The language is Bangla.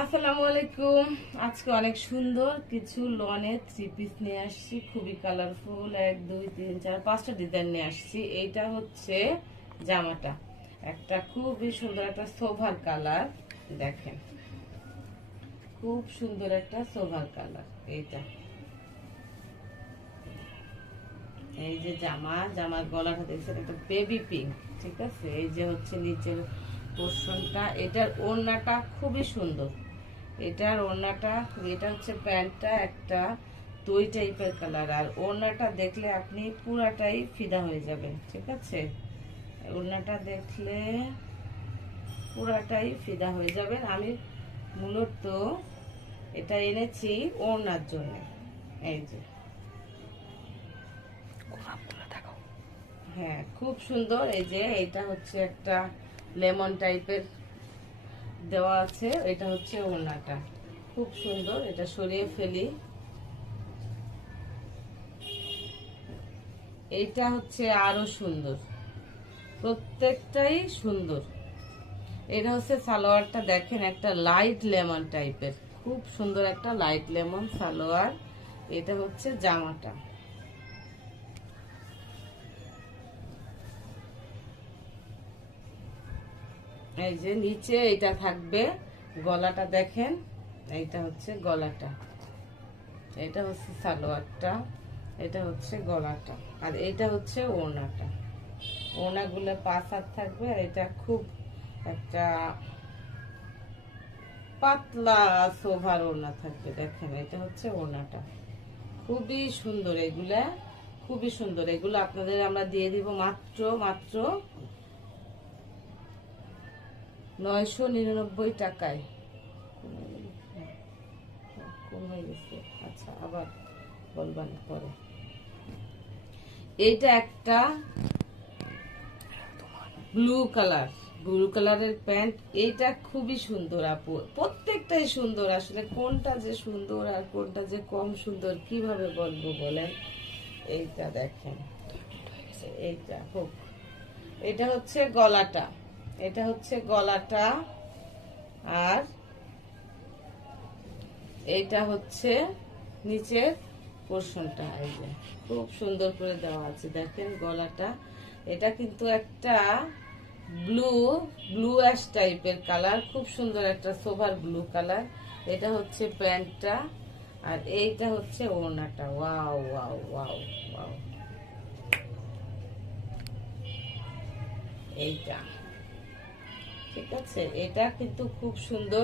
আসসালামু আলাইকুম। আজকে অনেক সুন্দর কিছু লনের থ্রি পিস নিয়ে আসছি, খুবই কালারফুল। 1 2 3 4 5টা ডিজাইন নিয়ে আসছি। এইটা হচ্ছে জামাটা, একটা খুবই সুন্দর একটা সোভার কালার। দেখেন, খুব সুন্দর একটা সোভার কালার। এই যে জামার গলাটা দেখছেন, একটা বেবি পিঙ্ক। ঠিক আছে, এই যে হচ্ছে নিচের পোর্শনটা। এটার ওড়নাটা খুবই সুন্দর। এটা হচ্ছে প্যান্টটা একটা দই টাইপের কালার, আর ওড়নাটা দেখলে আপনি পুরাটাই ফিদা হয়ে যাবেন। ঠিক আছে, ওড়নাটা দেখলে পুরাটাই ফিদা হয়ে যাবেন। আমি মূলত এটা এনেছি ওড়নার জন্য। এই যে, হ্যাঁ, খুব সুন্দর। এই যে এটা হচ্ছে একটা লেমন টাইপের দেওয়া আছে। এটা হচ্ছে ওড়নাটা, খুব সুন্দর। এটা সরিয়ে ফেলি। এইটা হচ্ছে আরো সুন্দর, প্রত্যেকটাই সুন্দর। এটা হচ্ছে সালোয়ারটা, দেখেন একটা লাইট লেমন টাইপের, খুব সুন্দর একটা লাইট লেমন সালোয়ার। এটা হচ্ছে জামাটা। এই যে নিচে এটা থাকবে, গলাটা দেখেন, এইটা হচ্ছে গলাটা, এটা হচ্ছে সালোয়ারটা, এটা হচ্ছে গলাটা, আর এটা হচ্ছে ওড়নাটা। ওড়নাগুলো 5 হাত থাকবে, আর এটা খুব একটা পাতলা সোভার ওড়না থাকবে। দেখেন, এটা হচ্ছে ওড়নাটা, খুবই সুন্দর। এগুলা খুবই সুন্দর। এগুলো আপনাদের আমরা দিয়ে দিব মাত্র মাত্র 999 টাকায়। কম হয়ে গেছে, আচ্ছা আবার বলবেন পরে। এইটা একটা ব্লু কালারের প্যান্ট। এইটা খুবই সুন্দর আপু, প্রত্যেকটাই সুন্দর। আসলে কোনটা যে সুন্দর আর কোনটা যে কম সুন্দর কিভাবে বলবো বলেন। এইটা দেখেন, এইটা হোক। এটা হচ্ছে গলাটা, এটা হচ্ছে গলাটা, আর এইটা হচ্ছে নিচের পোর্শনটা। এই যে খুব সুন্দর করে দেওয়া আছে, দেখেন গলাটা। এটা কিন্তু একটা ব্লু ব্লু অ্যাশ টাইপের কালার, খুব সুন্দর একটা সোভার ব্লু কালার। এটা হচ্ছে প্যান্টটা, আর এইটা হচ্ছে ওড়নাটা। Wow wow wow wow. এইটা ঠিক আছে, এটা কিন্তু খুব সুন্দর।